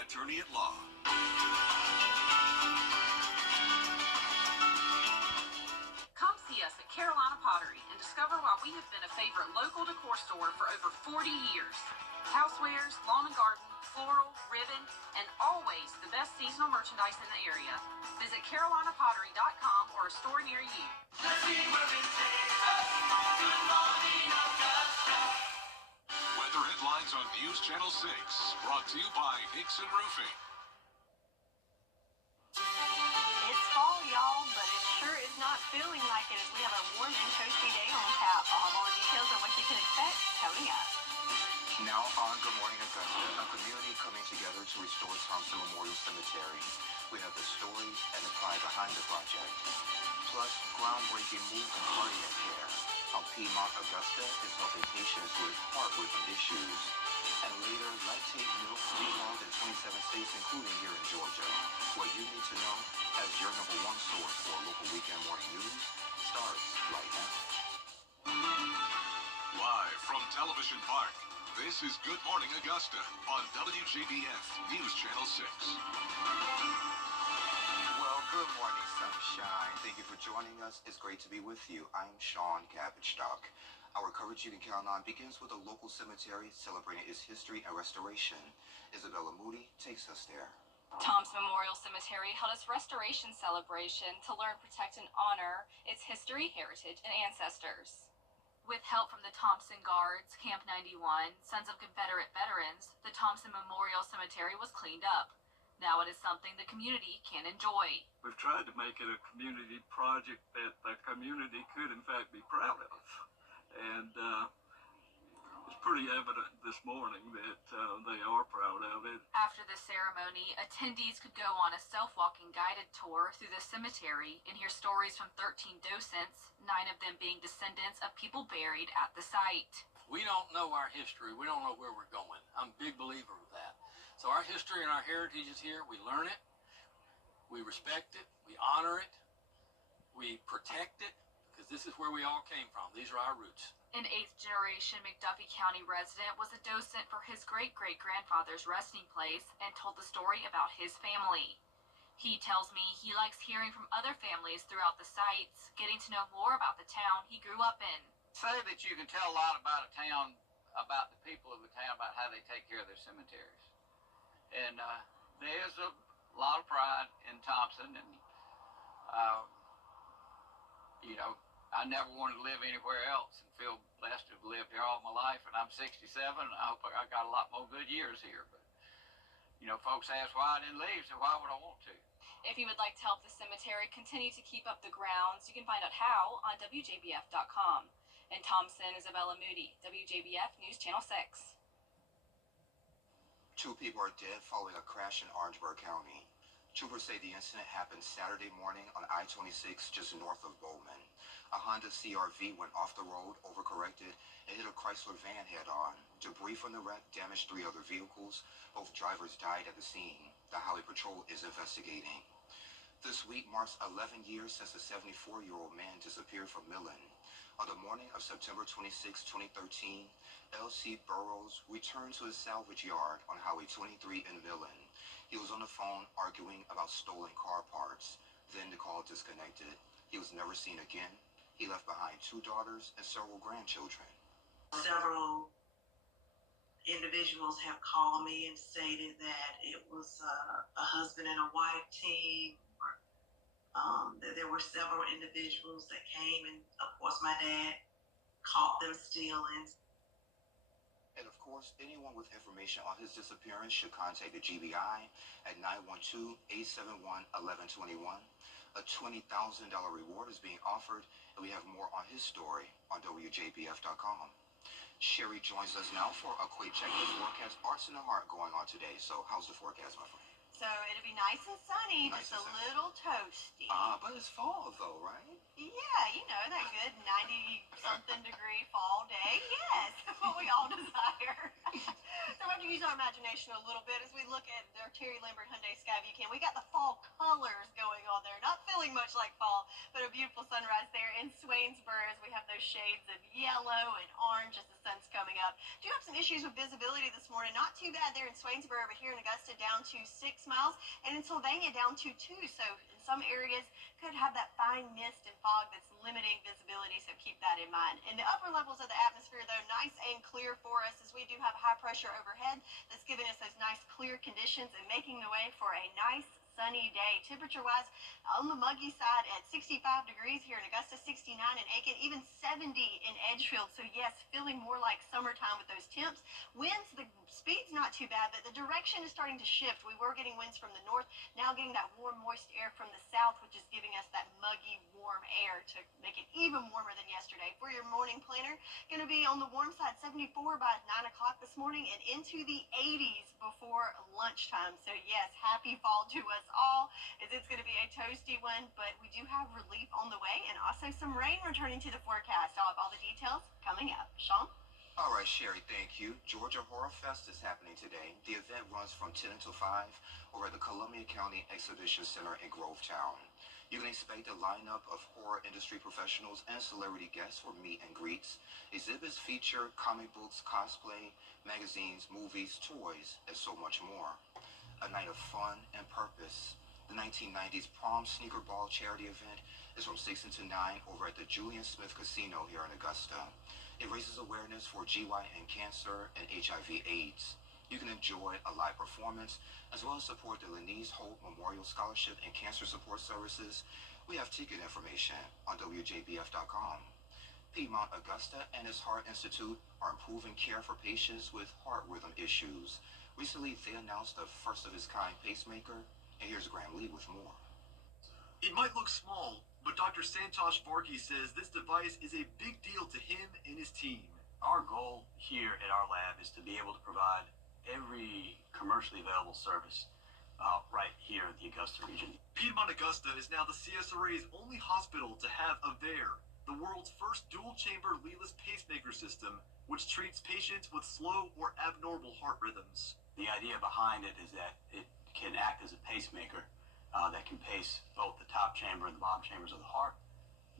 attorney at law. Come see us at Carolina Pottery and discover why we have been a favorite local decor store for over 40 years. Housewares, lawn and garden, floral, ribbon, and always the best seasonal merchandise in the area. Visit carolinapottery.com or a store near you. Weather headlines on News Channel 6, brought to you by Hickson Roofing. It's fall, y'all, but it sure is not feeling like it as we have a warm and toasty day on tap. I'll have all the details on what you can expect coming up. Now on Good Morning Augusta, a community coming together to restore Thompson Memorial Cemetery. We have the story and the pride behind the project. Plus, groundbreaking move in cardiac care. How Piedmont Augusta is helping patients with heart-rhythm issues. And later, lactate milk recalled in 27 states, including here in Georgia. What you need to know as your #1 source for local weekend morning news starts right now. Live from Television Park, this is Good Morning Augusta on WJBF News Channel 6. Well, good morning, sunshine. Thank you for joining us. It's great to be with you. I'm Sean Cabbage-Stock. Our coverage you can count on begins with a local cemetery celebrating its history and restoration. Isabella Moody takes us there. Thompson Memorial Cemetery held its restoration celebration to learn, protect, and honor its history, heritage, and ancestors. With help from the Thompson Guards, Camp 91, Sons of Confederate Veterans, the Thompson Memorial Cemetery was cleaned up. Now it is something the community can enjoy. We've tried to make it a community project that the community could, in fact, be proud of. And it's pretty evident this morning that they are proud of it. After the ceremony, attendees could go on a self-walking guided tour through the cemetery and hear stories from 13 docents, 9 of them being descendants of people buried at the site. We don't know our history. We don't know where we're going. I'm a big believer of that. So our history and our heritage is here. We learn it. We respect it. We honor it. We protect it, because this is where we all came from. These are our roots. An 8th-generation McDuffie County resident was a docent for his great-great-grandfather's resting place and told the story about his family. He tells me he likes hearing from other families throughout the sites, getting to know more about the town he grew up in. Say that you can tell a lot about a town, about the people of the town, about how they take care of their cemeteries. And there's a lot of pride in Thompson, and you know, I never wanted to live anywhere else and feel blessed to have lived here all my life. And I'm 67, and I hope I got a lot more good years here. But, you know, folks ask why I didn't leave, so why would I want to? If you would like to help the cemetery continue to keep up the grounds, you can find out how on WJBF.com. In Thompson, Isabella Moody, WJBF News Channel 6. 2 people are dead following a crash in Orangeburg County. Troopers say the incident happened Saturday morning on I-26 just north of Bowman. A Honda CR-V went off the road, overcorrected, and hit a Chrysler van head-on. Debris from the wreck damaged 3 other vehicles. Both drivers died at the scene. The Highway Patrol is investigating. This week marks 11 years since a 74-year-old man disappeared from Millen. On the morning of September 26, 2013, L.C. Burrows returned to his salvage yard on Highway 23 in Millen. He was on the phone arguing about stolen car parts. Then the call disconnected. He was never seen again. He left behind 2 daughters and several grandchildren. Several individuals have called me and stated that it was a husband and a wife team, or that there were several individuals that came, and of course my dad caught them stealing. And of course, anyone with information on his disappearance should contact the GBI at 912-871-1121. A $20,000 reward is being offered, and we have more on his story on WJBF.com. Sherry joins us now for a quick check of the forecast. Arts in the Heart going on today. So how's the forecast, my friend? So it'll be nice and sunny, Nice just and a sunny. little toasty. But it's fall though, right? Yeah, you know, that good 90-something degree fall day. Yes, that's what we all desire. So we're going to use our imagination a little bit as we look at their Terry Lambert Hyundai Skyview Cam. We got the fall colors going on there. Not feeling feeling much like fall, but a beautiful sunrise there in Swainsboro as we have those shades of yellow and orange as the sun's coming up. Do have some issues with visibility this morning. Not too bad there in Swainsboro, but here in Augusta down to 6 miles, and in Sylvania down to 2. So in some areas could have that fine mist and fog that's limiting visibility, so keep that in mind. In the upper levels of the atmosphere, though, nice and clear for us as we do have high pressure overhead that's giving us those nice clear conditions and making the way for a nice sunny day. Temperature-wise, on the muggy side at 65 degrees here in Augusta, 69 in Aiken, even 70 in Edgefield. So yes, feeling more like summertime with those temps. Winds, the speed's not too bad, but the direction is starting to shift. We were getting winds from the north, now getting that warm, moist air from the south, which is giving us that muggy, warm air to make it even warmer than yesterday. For your morning planner, going to be on the warm side, 74 by 9 o'clock this morning and into the 80s before lunchtime. So yes, happy fall to us all, as it's going to be a toasty one, but we do have relief on the way and also some rain returning to the forecast. I'll have all the details coming up. Sean? All right, Sherry, thank you. Georgia Horror Fest is happening today. The event runs from 10 until 5 over at the Columbia County Exhibition Center in Grovetown. You can expect a lineup of horror industry professionals and celebrity guests for meet and greets. Exhibits feature comic books, cosplay, magazines, movies, toys, and so much more. A night of fun and purpose. The 1990s Prom Sneaker Ball charity event is from 6 until 9 over at the Julian Smith Casino here in Augusta. It raises awareness for GYN cancer and HIV/AIDS. You can enjoy a live performance as well as support the Lenise Holt Memorial Scholarship and Cancer Support Services. We have ticket information on WJBF.com. Piedmont Augusta and its Heart Institute are improving care for patients with heart rhythm issues. Recently, they announced the first of its kind pacemaker, and here's Graham Lee with more. It might look small, but Dr. Santosh Varghese says this device is a big deal to him and his team. Our goal here at our lab is to be able to provide every commercially available service right here in the Augusta region. Piedmont Augusta is now the CSRA's only hospital to have AVAIR, the world's first dual-chamber leadless pacemaker system, which treats patients with slow or abnormal heart rhythms. The idea behind it is that it can act as a pacemaker that can pace both the top chamber and the bottom chambers of the heart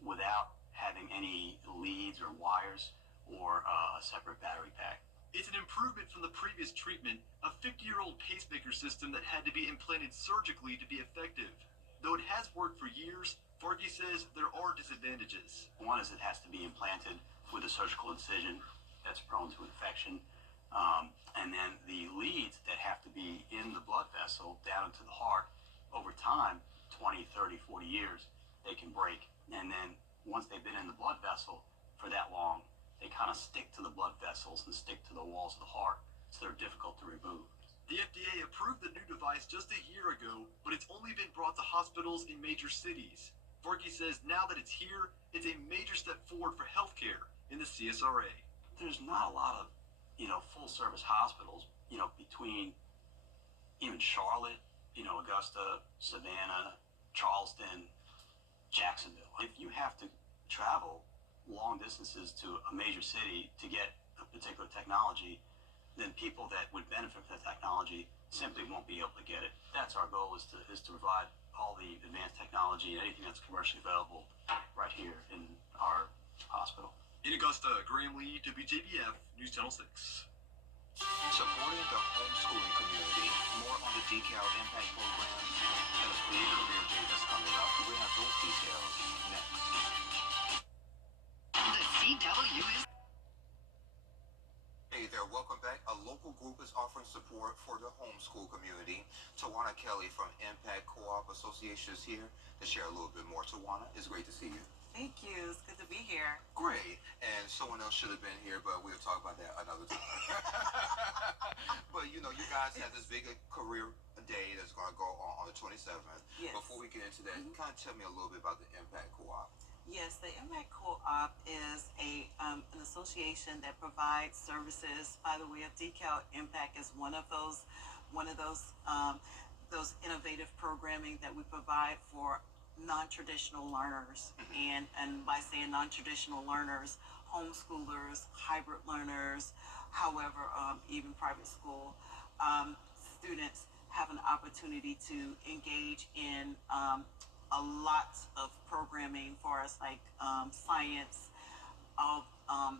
without having any leads or wires or a separate battery pack. It's an improvement from the previous treatment, a 50-year-old pacemaker system that had to be implanted surgically to be effective. Though it has worked for years, Varghese says there are disadvantages. One is it has to be implanted with a surgical incision that's prone to infection. And then the leads that have to be in the blood vessel down into the heart, over time, 20, 30, 40 years, they can break. And then once they've been in the blood vessel for that long, they kind of stick to the blood vessels and stick to the walls of the heart, so they're difficult to remove. The FDA approved the new device just a year ago, but it's only been brought to hospitals in major cities. Varghese says now that it's here, it's a major step forward for healthcare in the CSRA. There's not a lot of, full-service hospitals, between even Charlotte, Augusta, Savannah, Charleston, Jacksonville. If you have to travel long distances to a major city to get a particular technology, then people that would benefit from the technology simply won't be able to get it. That's our goal, is to provide all the advanced technology and anything that's commercially available right here in our hospital. In Augusta, Graham Lee, WJBF, News Channel 6. Supporting the homeschooling community, more on the DeKalb Impact Program and the Free Career Day that's coming up. We have those details next. The CW is... Hey there, welcome back. A local group is offering support for the homeschool community. Tawana Kelly from Impact Co-op Association is here to share a little bit more. Tawana, it's great to see you. Thank you. It's good to be here. Great. And someone else should have been here, but we'll talk about that another time. But, you guys have this big career day that's going to go on the 27th. Yes. Before we get into that, kind of tell me a little bit about the Impact Co-op. Yes, the Impact Co-op is an association that provides services by the way of DeKalb Impact is one of those innovative programming that we provide for non-traditional learners. And by saying non-traditional learners, homeschoolers, hybrid learners, however, even private school students have an opportunity to engage in a lot of programming for us, like science.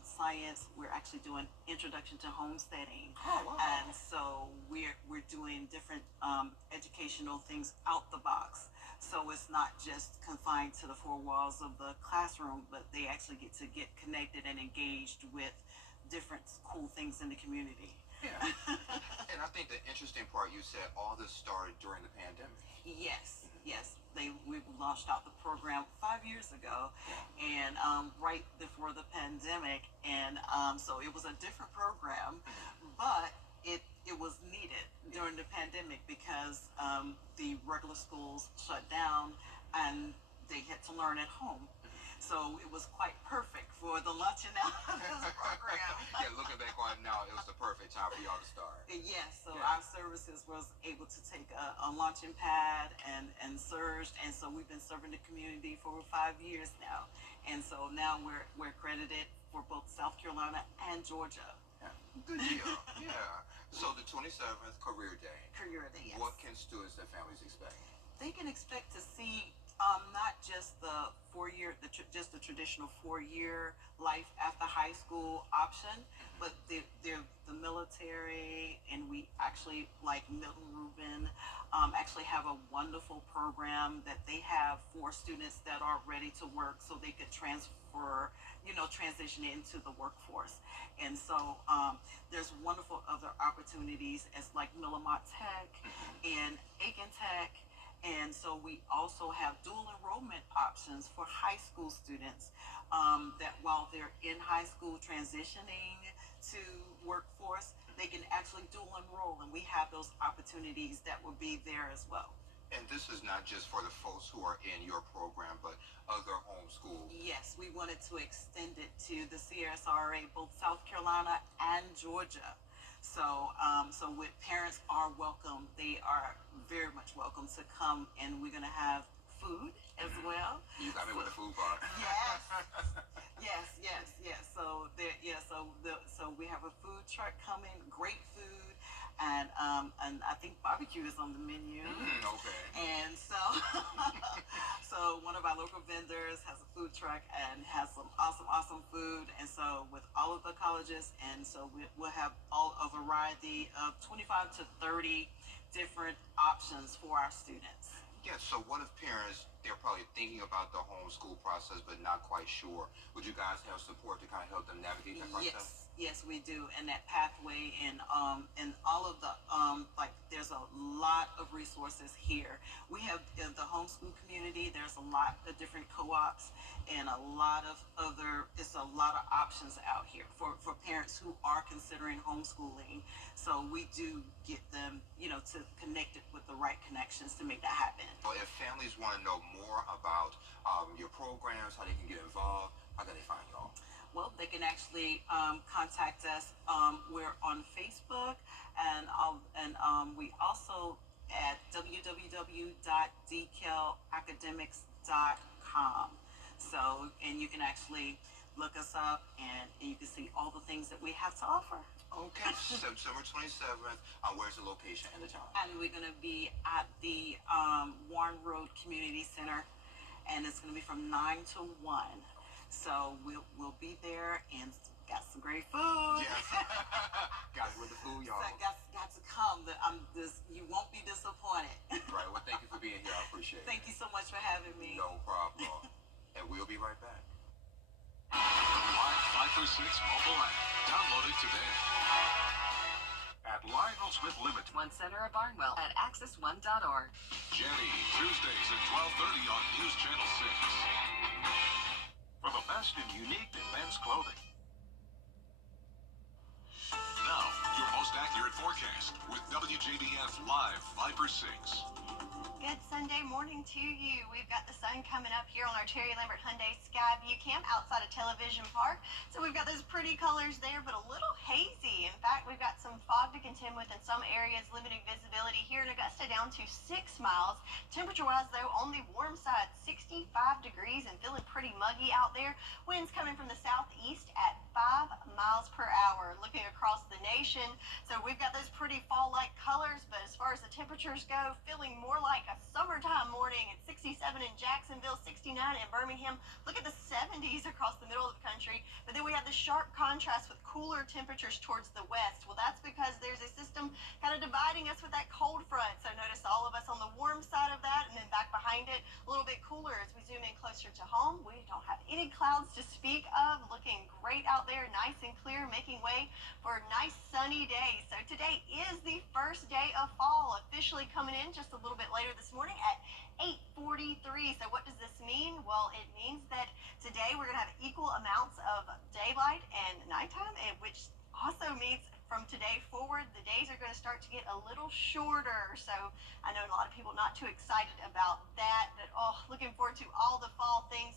Science, we're actually doing introduction to homesteading. Oh, wow. And so we're doing different educational things out the box. So it's not just confined to the four walls of the classroom, but they actually get to get connected and engaged with different cool things in the community. Yeah. And I think the interesting part, you said all this started during the pandemic. Yes, yes. We launched out the program 5 years ago, and right before the pandemic, and so it was a different program, but it was needed during the pandemic because the regular schools shut down and they had to learn at home. So it was quite perfect for the launching out of this program. Yeah, looking back on it now, it was the perfect time for y'all to start. Yes, so our services was able to take a launching pad and surged, and so we've been serving the community for 5 years now, and so now we're accredited for both South Carolina and Georgia. Yeah. Good deal. Yeah. So the 27th Career Day. Career Day, yes. What can students and families expect? They can expect to see not just the 4-year, just the traditional 4-year life after high school option, but the military, and we actually, like Milton Rubin, actually have a wonderful program that they have for students that are ready to work, so they could transition into the workforce. And so there's wonderful other opportunities as like Millamont Tech and Aiken Tech. And so we also have dual enrollment options for high school students that while they're in high school transitioning to workforce, they can actually dual enroll, and we have those opportunities that will be there as well. And this is not just for the folks who are in your program, but other homeschool. Yes, we wanted to extend it to the CSRA, both South Carolina and Georgia. So, with parents are welcome. They are very much welcome to come, and we're gonna have food as well. You got me with the food part. Yes. So so we have a food truck coming, great food, and I think barbecue is on the menu. Okay. And so one of our local vendors has a food truck and has some awesome food. And so with all of the colleges, and so we'll have a variety of 25 to 30 different options for our students. Yeah, so what if parents, they're probably thinking about the homeschool process but not quite sure? Would you guys have support to kind of help them navigate that process? Yes, we do. And that pathway and all of the there's a lot of resources here. We have in the homeschool community, there's a lot of different co-ops and a lot of options out here for parents who are considering homeschooling. So we do get them, to connect it with the right connections to make that happen. Well, if families want to know more about your programs, how they can get involved, how can they find y'all? Well, they can actually contact us. We're on Facebook, and we also at www.dkelacademics.com. So, and you can actually look us up, and you can see all the things that we have to offer. Okay, September 27th. Where's the location and the time? And we're going to be at the Warren Road Community Center, and it's going to be from 9 to 1. So we'll be there, and got some great food. Yes. Guys, with the food, y'all. So got to come. You won't be disappointed. Right. Well, thank you for being here. I appreciate it. Thank you so much for having me. No problem. And we'll be right back. The Live 5 for 6 mobile app. Download it today. At Lionel Smith Limited. One Center of Barnwell at access1.org. Jenny, Tuesdays at 12:30 on News Channel 6. For the best in unique men's clothing. Now, your most accurate forecast with WJBF Live 5 for 6. Good Sunday morning to you. We've got the sun coming up here on our Terry Lambert Hyundai Skyview Camp outside of Television Park. So we've got those pretty colors there, but a little hazy. In fact, we've got some fog to contend with in some areas, limiting visibility here in Augusta down to 6 miles. Temperature-wise, though, on the warm side, 65 degrees and feeling pretty muggy out there. Winds coming from the southeast at 5 miles per hour. Looking across the nation, so we've got those pretty fall-like colors, but as far as the temperatures go, feeling more like a summertime morning. It's 67 in Jacksonville, 69 in Birmingham. Look at the 70s across the middle of the country, but then we have the sharp contrast with cooler temperatures towards the west. Well, that's because there's a system kind of dividing us with that cold front. So notice all of us on the warm side of that, and then back behind it, a little bit cooler. As we zoom in closer to home, we don't have any clouds to speak of. Looking great out there, nice and clear, making way for a nice sunny day. So today is the first day of fall, officially coming in just a little bit later this morning at 8:43. So what does this mean? Well, it means that today we're going to have equal amounts of daylight and nighttime, and which also means from today forward, the days are going to start to get a little shorter. So I know a lot of people not too excited about that, but looking forward to all the fall things.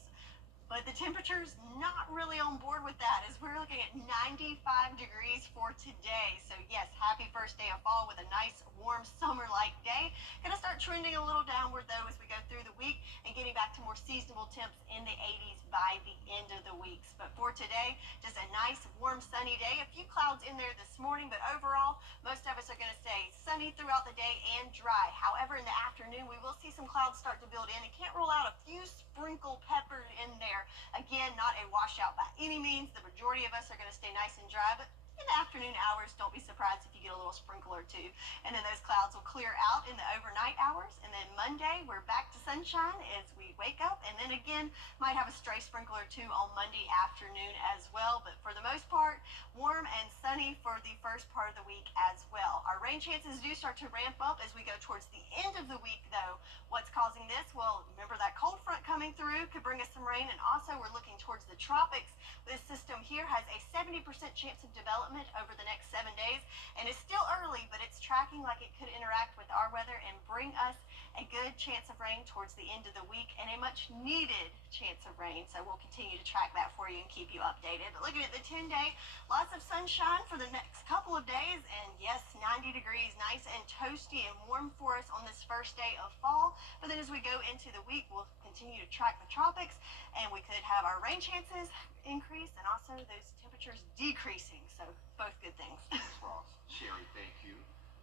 But the temperature's not really on board with that, as we're looking at 95 degrees for today. So yes, happy first day of fall with a nice warm summer-like day. Gonna start trending a little downward though as we go through the week and getting back to more seasonable temps in the 80s by the end of the weeks. But for today, just a nice warm sunny day. A few clouds in there this morning, but overall, most of us are gonna stay sunny throughout the day and dry. However, in the afternoon, we will see some clouds start to build in. And can't rule out a few sprinkle peppers in there. Again, not a washout by any means. The majority of us are going to stay nice and dry, but in the afternoon hours, don't be surprised if you get a little sprinkle or two. And then those clouds will clear out in the overnight hours. And then Monday, we're back to sunshine as we wake up. And then again, might have a stray sprinkle or two on Monday afternoon as well. But for the most part, warm and sunny for the first part of the week as well. Our rain chances do start to ramp up as we go towards the end of the week, though. What's causing this? Well, remember that cold front coming through could bring us some rain. And also, we're looking towards the tropics. This system here has a 70% chance of development over the next 7 days, and it's still early, but it's tracking like it could interact with our weather and bring us a good chance of rain towards the end of the week and a much needed chance of rain. So we'll continue to track that for you and keep you updated. But looking at the 10-day, lots of sunshine for the next couple of days, and yes, 90 degrees, nice and toasty and warm for us on this first day of fall. But then as we go into the week, we'll continue to track the tropics, and we could have our rain chances increase and also those temperatures decreasing. So both good things. Thanks, Ross. Sherry, thank you.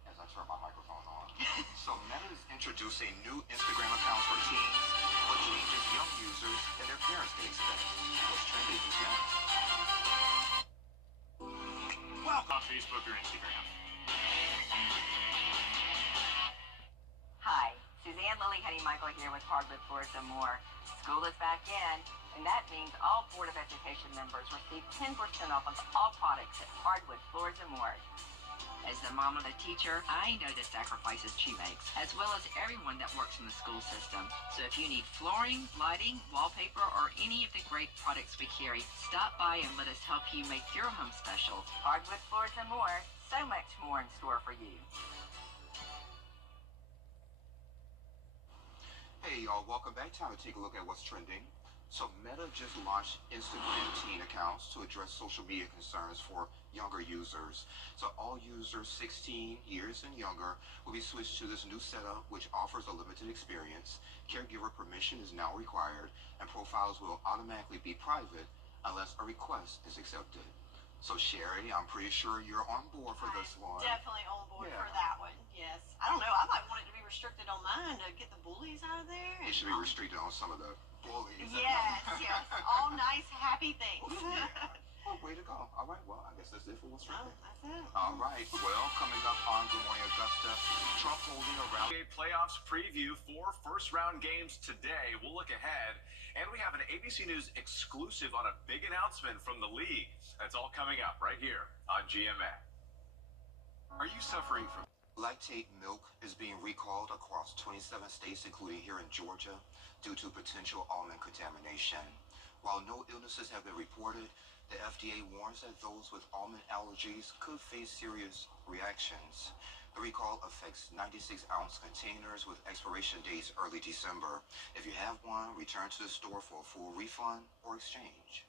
As I turn my microphone on. So Meta is introducing new Instagram accounts for teens, what changes young users and their parents can expect. What's trending is next. Welcome on Facebook or Instagram. Hi, Suzanne Lily Henny Michael here with Hardwood Floors and More. School is back in, and that means all Board of Education members receive 10% off of all products at Hardwood Floors and More. As the mom of a teacher, I know the sacrifices she makes, as well as everyone that works in the school system. So if you need flooring, lighting, wallpaper, or any of the great products we carry, stop by and let us help you make your home special. Hardwood Floors and More, so much more in store for you. Hey y'all, welcome back. Time to take a look at what's trending. So Meta just launched Instagram teen accounts to address social media concerns for younger users. So all users 16 years and younger will be switched to this new setup, which offers a limited experience. Caregiver permission is now required, and profiles will automatically be private unless a request is accepted. So Sherry, I'm pretty sure you're on board for this one. Definitely on board for that one. Yes. I don't know. I might want it to be restricted on mine to get the bullies out of there. It should be restricted on some of the bullies. Yes, yes. All nice, happy things. Oh, way to go. All right, well, I guess that's it for what's trending. That's it. All right, well, coming up on Good Morning Augusta, Trump holding around. Playoffs preview for first-round games today. We'll look ahead, and we have an ABC News exclusive on a big announcement from the league. That's all coming up right here on GMA. Are you suffering from Lactate milk is being recalled across 27 states, including here in Georgia, due to potential almond contamination. While no illnesses have been reported, the FDA warns that those with almond allergies could face serious reactions. The recall affects 96-ounce containers with expiration dates early December. If you have one, return to the store for a full refund or exchange.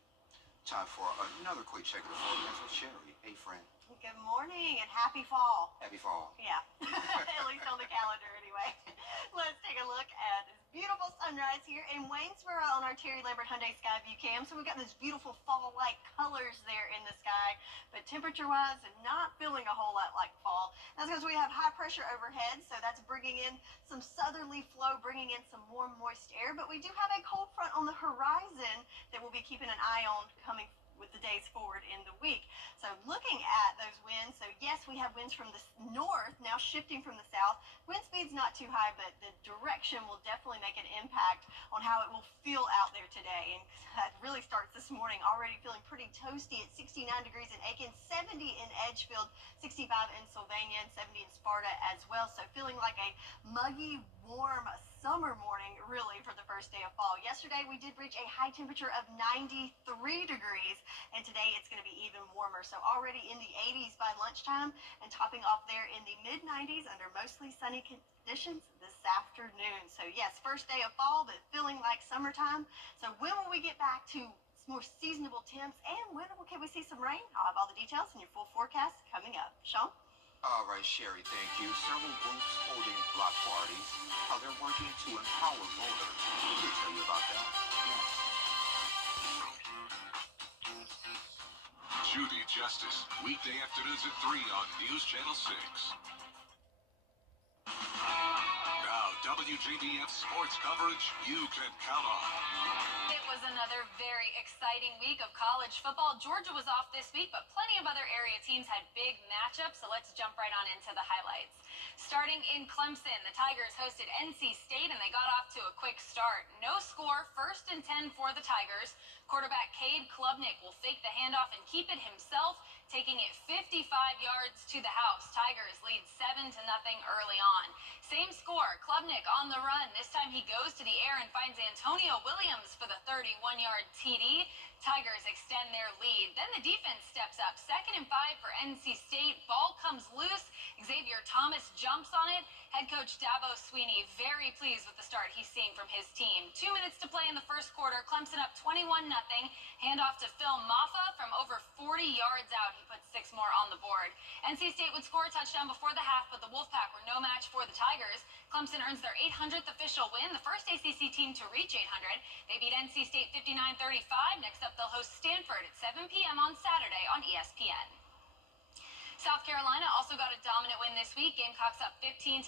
Time for another quick check of the forecast with Sherry. Hey, friend. Good morning and happy fall. Happy fall. Yeah, at least on the calendar anyway. Let's take a look at this beautiful beautiful sunrise here in Waynesboro on our Terry Lambert Hyundai Skyview cam. So we've got those beautiful fall-like colors there in the sky, but temperature-wise, not feeling a whole lot like fall. That's because we have high pressure overhead, so that's bringing in some southerly flow, bringing in some warm, moist air. But we do have a cold front on the horizon that we'll be keeping an eye on coming with the days forward in the week. So looking at those winds, so yes, we have winds from the north now shifting from the south. Wind speed's not too high, but the direction will definitely make an impact on how it will feel out there today. And that really starts this morning, already feeling pretty toasty at 69 degrees in Aiken, 70 in Edgefield, 65 in Sylvania, and 70 in Sparta as well. So feeling like a muggy, warm summer morning, really, for the first day of fall. Yesterday, we did reach a high temperature of 93 degrees, and today it's going to be even warmer. So already in the 80s by lunchtime, and topping off there in the mid-90s under mostly sunny conditions this afternoon. So yes, first day of fall, but feeling like summertime. So when will we get back to more seasonable temps, and when can we see some rain? I'll have all the details in your full forecast coming up. Sean? All right, Sherry, thank you. Several groups holding block parties. How they're working to empower voters. We'll tell you about that next. Judy Justice, weekday afternoons at 3 on News Channel 6. Now, WJBF sports coverage you can count on. It was another very exciting week of college football. Georgia was off this week, but plenty of other area teams had big matchups, so let's jump right on into the highlights. Starting in Clemson, the Tigers hosted NC State, and they got off to a quick start. No score, 1st and 10 for the Tigers. Quarterback Cade Klubnik will fake the handoff and keep it himself, taking it 55 yards to the house. Tigers lead 7-0 early on. Same score, Klubnik on the run. This time he goes to the air and finds Antonio Williams for the 31-yard TD. Tigers extend their lead. Then the defense steps up. 2nd and 5 for NC State. Ball comes loose. Xavier Thomas jumps on it. Head coach Dabo Sweeney very pleased with the start he's seeing from his team. 2 minutes to play in the first quarter. Clemson up 21-0. Handoff to Phil Maffa from over 40 yards out. He puts 6 more on the board. NC State would score a touchdown before the half, but the Wolfpack were no match for the Tigers. Clemson earns their 800th official win, the first ACC team to reach 800. They beat NC State 59-35. Next up, they'll host Stanford at 7 p.m. on Saturday on ESPN. South Carolina also got a dominant win this week. Gamecocks up 15-0.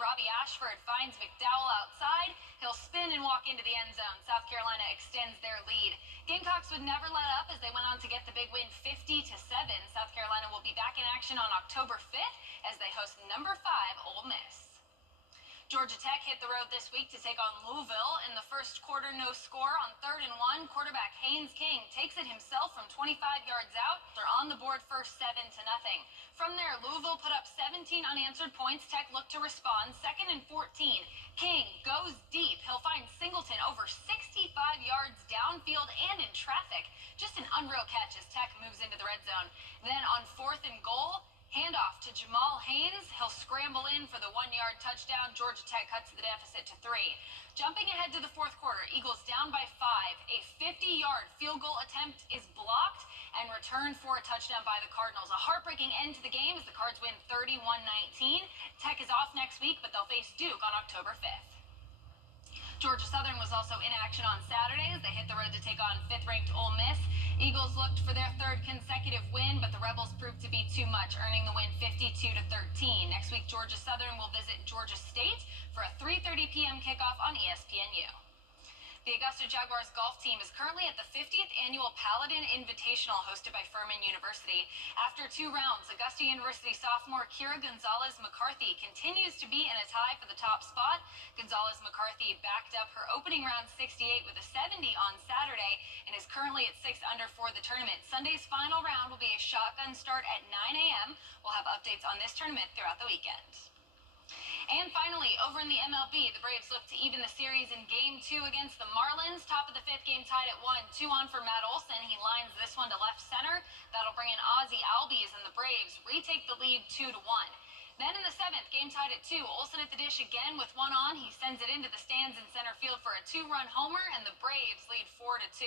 Robbie Ashford finds McDowell outside. He'll spin and walk into the end zone. South Carolina extends their lead. Gamecocks would never let up as they went on to get the big win 50-7. South Carolina will be back in action on October 5th as they host number 5 Ole Miss. Georgia Tech hit the road this week to take on Louisville. In the first quarter, no score. On 3rd and 1, quarterback Haynes King takes it himself from 25 yards out. They're on the board first 7-0. From there, Louisville put up 17 unanswered points. Tech looked to respond. 2nd and 14. King goes deep. He'll find Singleton over 65 yards downfield and in traffic. Just an unreal catch as Tech moves into the red zone. Then on 4th and goal, handoff to Jamal Haynes. He'll scramble in for the 1-yard touchdown. Georgia Tech cuts the deficit to 3. Jumping ahead to the 4th quarter, Eagles down by 5. A 50-yard field goal attempt is blocked and returned for a touchdown by the Cardinals. A heartbreaking end to the game as the Cards win 31-19. Tech is off next week, but they'll face Duke on October 5th. Georgia Southern was also in action on Saturday as they hit the road to take on 5th-ranked Ole Miss. Eagles looked for their 3rd consecutive win, but the Rebels proved to be too much, earning the win 52-13. Next week, Georgia Southern will visit Georgia State for a 3:30 p.m. kickoff on ESPNU. The Augusta Jaguars golf team is currently at the 50th annual Paladin Invitational hosted by Furman University. After 2 rounds, Augusta University sophomore Kira Gonzalez-McCarthy continues to be in a tie for the top spot. Gonzalez-McCarthy backed up her opening round 68 with a 70 on Saturday and is currently at 6 under for the tournament. Sunday's final round will be a shotgun start at 9 a.m. We'll have updates on this tournament throughout the weekend. And finally, over in the MLB, the Braves look to even the series in Game 2 against the Marlins. Top of the 5th, game tied at 1. 2 on for Matt Olson. He lines this one to left center. That'll bring in Ozzie Albies, and the Braves retake the lead 2-1. Then in the 7th, game tied at 2. Olsen at the dish again with 1 on. He sends it into the stands in center field for a 2-run homer, and the Braves lead 4-2.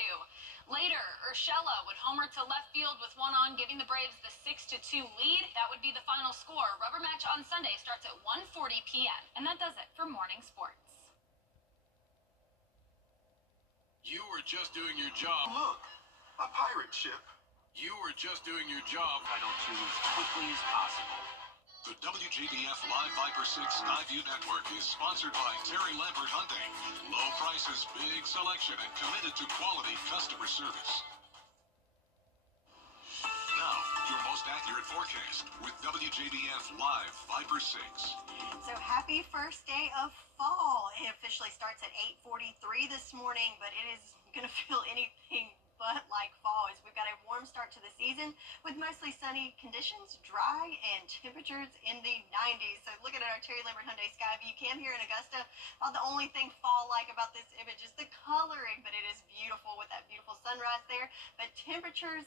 Later, Urshela would homer to left field with 1 on, giving the Braves the 6-2 lead. That would be the final score. Rubber match on Sunday starts at 1:40 p.m. And that does it for morning sports. You were just doing your job. Look, a pirate ship. You were just doing your job. Title to as quickly as possible. The WJBF Live Viper 6 Skyview Network is sponsored by Terry Lambert Hyundai. Low prices, big selection, and committed to quality customer service. Now, your most accurate forecast with WJBF Live Viper 6. So happy first day of fall. It officially starts at 8:43 this morning, but it is going to feel anything but like fall as we've got a warm start to the season with mostly sunny conditions, dry, and temperatures in the 90s. So looking at our Terry Lambert Hyundai Skyview cam here in Augusta, about the only thing fall-like about this image is the coloring, but it is beautiful with that beautiful sunrise there. But temperatures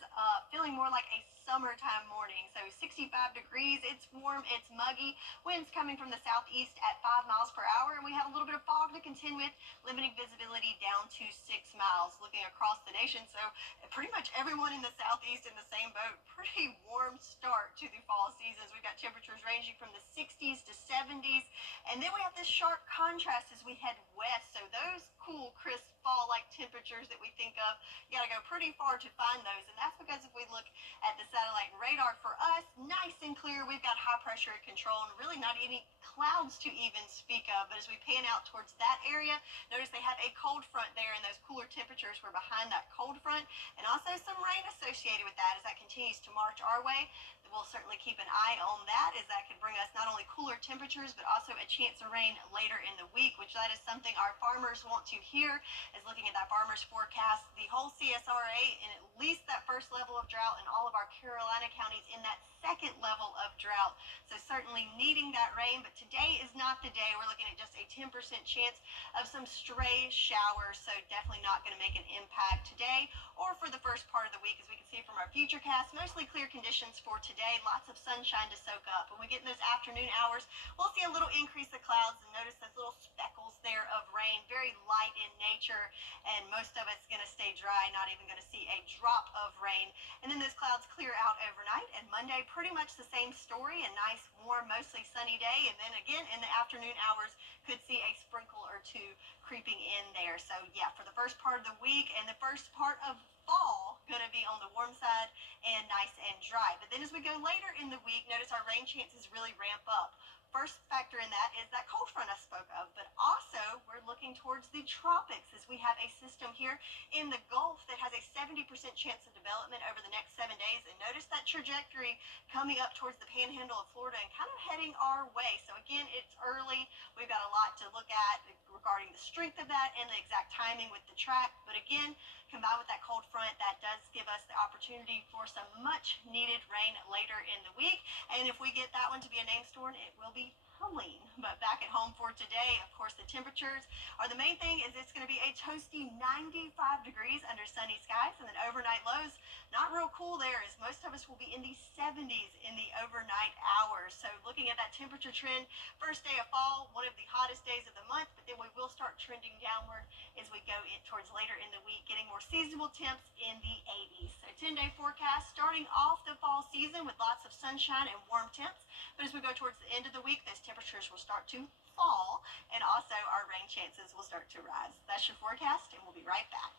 feeling more like a summertime morning. So 65 degrees, it's warm, it's muggy. Winds coming from the southeast at 5 miles per hour, and we have a little bit of fog to contend with, limiting visibility down to 6 miles. Looking across the nation, so pretty much everyone in the southeast in the same boat. Pretty warm start to the fall seasons. We've got temperatures ranging from the 60s to 70s, and then we have this sharp contrast as we head west. So those cool, crisp fall-like temperatures that we think of, you got to go pretty far to find those, and that's because if we look at the satellite radar for us, nice and clear. We've got high pressure control and really not any clouds to even speak of. But as we pan out towards that area, notice they have a cold front there, and those cooler temperatures were behind that cold front, and also some rain associated with that as that continues to march our way. We'll certainly keep an eye on that, as that could bring us not only cooler temperatures but also a chance of rain later in the week, which that is something our farmers want to hear. As looking at that farmers forecast, the whole CSRA in at least that first level of drought, and all of our Carolina counties in that second level of drought. So certainly needing that rain, but today is not the day. We're looking at just a 10% chance of some stray showers, so definitely not going to make an impact today or for the first part of the week. As we can see from our futurecast, mostly clear conditions for today, lots of sunshine to soak up. When we get in those afternoon hours, we'll see a little increase of clouds, and notice those little speckles there of rain, very light in nature, and most of it's going to stay dry, not even going to see a drop of rain. And then those clouds clear out overnight, and Monday pretty much the same story, a nice, warm, mostly sunny day, and then again in the afternoon hours could see a sprinkle or two creeping in there. So yeah, for the first part of the week and the first part of fall, going to be on the warm side and nice and dry. But then as we go later in the week, notice our rain chances really ramp up. First factor in that is that cold front I spoke of, but also we're looking towards the tropics as we have a system here in the Gulf that has a 70% chance of development over the next 7 days. And notice that trajectory coming up towards the panhandle of Florida and kind of heading our way. So again, it's early. We've got a lot to look at regarding the strength of that and the exact timing with the track. But again, combined with that cold front, that does give us the opportunity for some much needed rain later in the week. And if we get that one to be a name storm, it will be Helene. But back at home for today, of course, the temperatures are the main thing. Is it's going to be a toasty 95 degrees under sunny skies, and then overnight lows not real cool there, as most of us will be in the 70s in the overnight hours. So looking at that temperature trend, first day of fall, one of the hottest days of the month, but then we will start trending downward as we go towards later in the week, getting more seasonable temps in the 80s. So 10-day forecast starting off the fall season with lots of sunshine and warm temps, but as we go towards the end of the week, those temperatures will start to fall, and also our rain chances will start to rise. That's your forecast, and we'll be right back.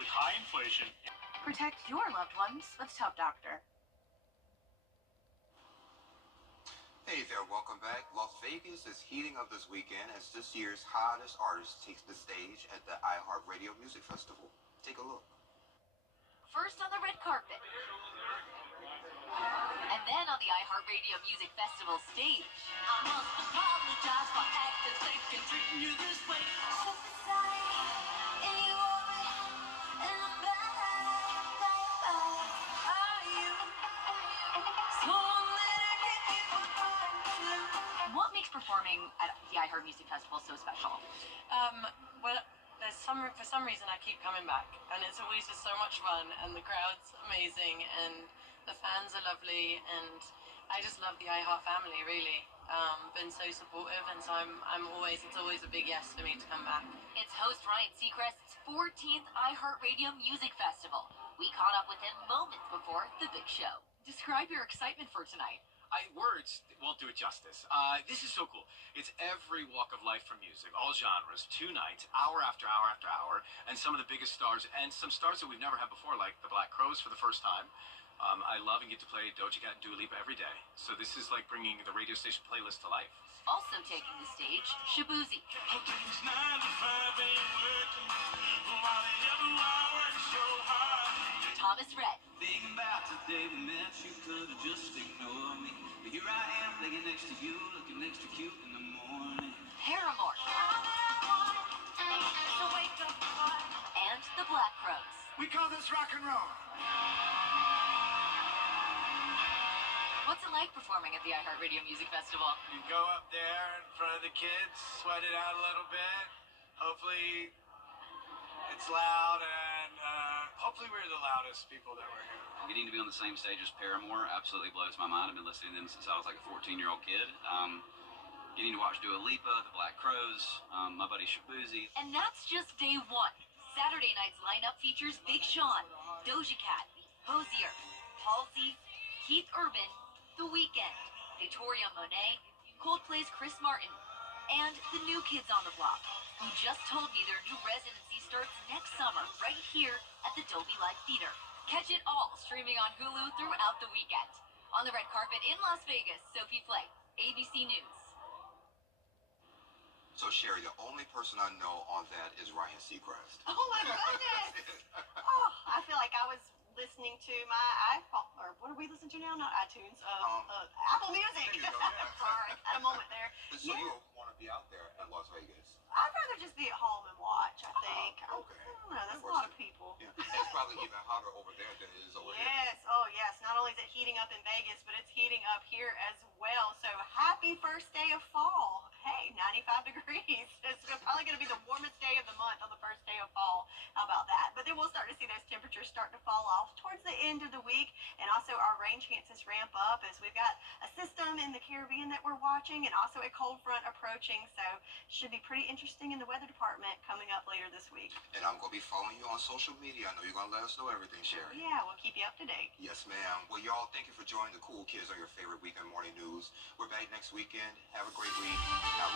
With high inflation, Protect your loved ones with Top Doctor. Hey there, welcome back. Las Vegas is heating up this weekend as this year's hottest artist takes the stage at the iHeartRadio Music Festival. Take a look. First on the red carpet. And then on the iHeartRadio Music Festival stage. I must apologize for acting sick and treating you this way. What makes performing at the iHeart Music Festival so special? Well, for some reason I keep coming back, and it's always just so much fun, and the crowd's amazing, and the fans are lovely, and I just love the iHeart family, really. Been so supportive, and so it's always a big yes for me to come back. It's host Ryan Seacrest's 14th iHeartRadio Music Festival. We caught up with him moments before the big show. Describe your excitement for tonight. Words won't do it justice. This is so cool. It's every walk of life from music, all genres, 2 nights, hour after hour after hour, and some of the biggest stars, and some stars that we've never had before, like the Black Crowes for the first time. I love and get to play Doja Cat and Dua Lipa every day. So this is like bringing the radio station playlist to life. Also taking the stage, Shabuzi. Thomas Rhett. Thinking about today we met, you could have just ignored me. But here I am, laying next to you, looking extra cute in the morning. Paramore. And the Black Crowes. We call this rock and roll. What's it like performing at the iHeartRadio Music Festival? You go up there in front of the kids, sweat it out a little bit. Hopefully it's loud, and hopefully we're the loudest people that were here. Getting to be on the same stage as Paramore absolutely blows my mind. I've been listening to them since I was like a 14-year-old kid. Getting to watch Dua Lipa, the Black Crowes, my buddy Shabuzi. And that's just day one. Saturday night's lineup features Big Sean, Doja Cat, Hozier, Halsey, Keith Urban, The Weeknd, Victoria Monet, Coldplay's Chris Martin, and the new kids on the block, who just told me their new residency starts next summer right here at the Dolby Live Theater. Catch it all streaming on Hulu throughout the weekend. On the red carpet in Las Vegas, Sophie Flake, ABC News. So, Sherry, the only person I know on that is Ryan Seacrest. Oh my goodness! Oh, I feel like I was listening to my iPhone, or what are we listening to now? Not iTunes, Apple Music. There you go, yeah. Sorry, had a moment there. So you want to be out there at Las Vegas? I'd rather just be at home and watch, I think. Okay. I don't know, that's a lot of people. Yeah. It's probably even hotter over there than it is over here. Yes, oh yes. Not only is it heating up in Vegas, but it's heating up here as well. So happy first day of fall. Hey, 95 degrees. It's probably going to be the warmest day of the month on the first day of fall. How about that? But then we'll start to see those temperatures start to fall off towards the end of the week. And also our rain chances ramp up as we've got a system in the Caribbean that we're watching and also a cold front approaching. So should be pretty interesting in the weather department coming up later this week. And I'm going to be following you on social media. I know you're going to let us know everything, Sherry. Yeah, we'll keep you up to date. Yes, ma'am. Well, y'all, thank you for joining the Cool Kids on your favorite weekend morning news. We're back next weekend. Have a great week. Have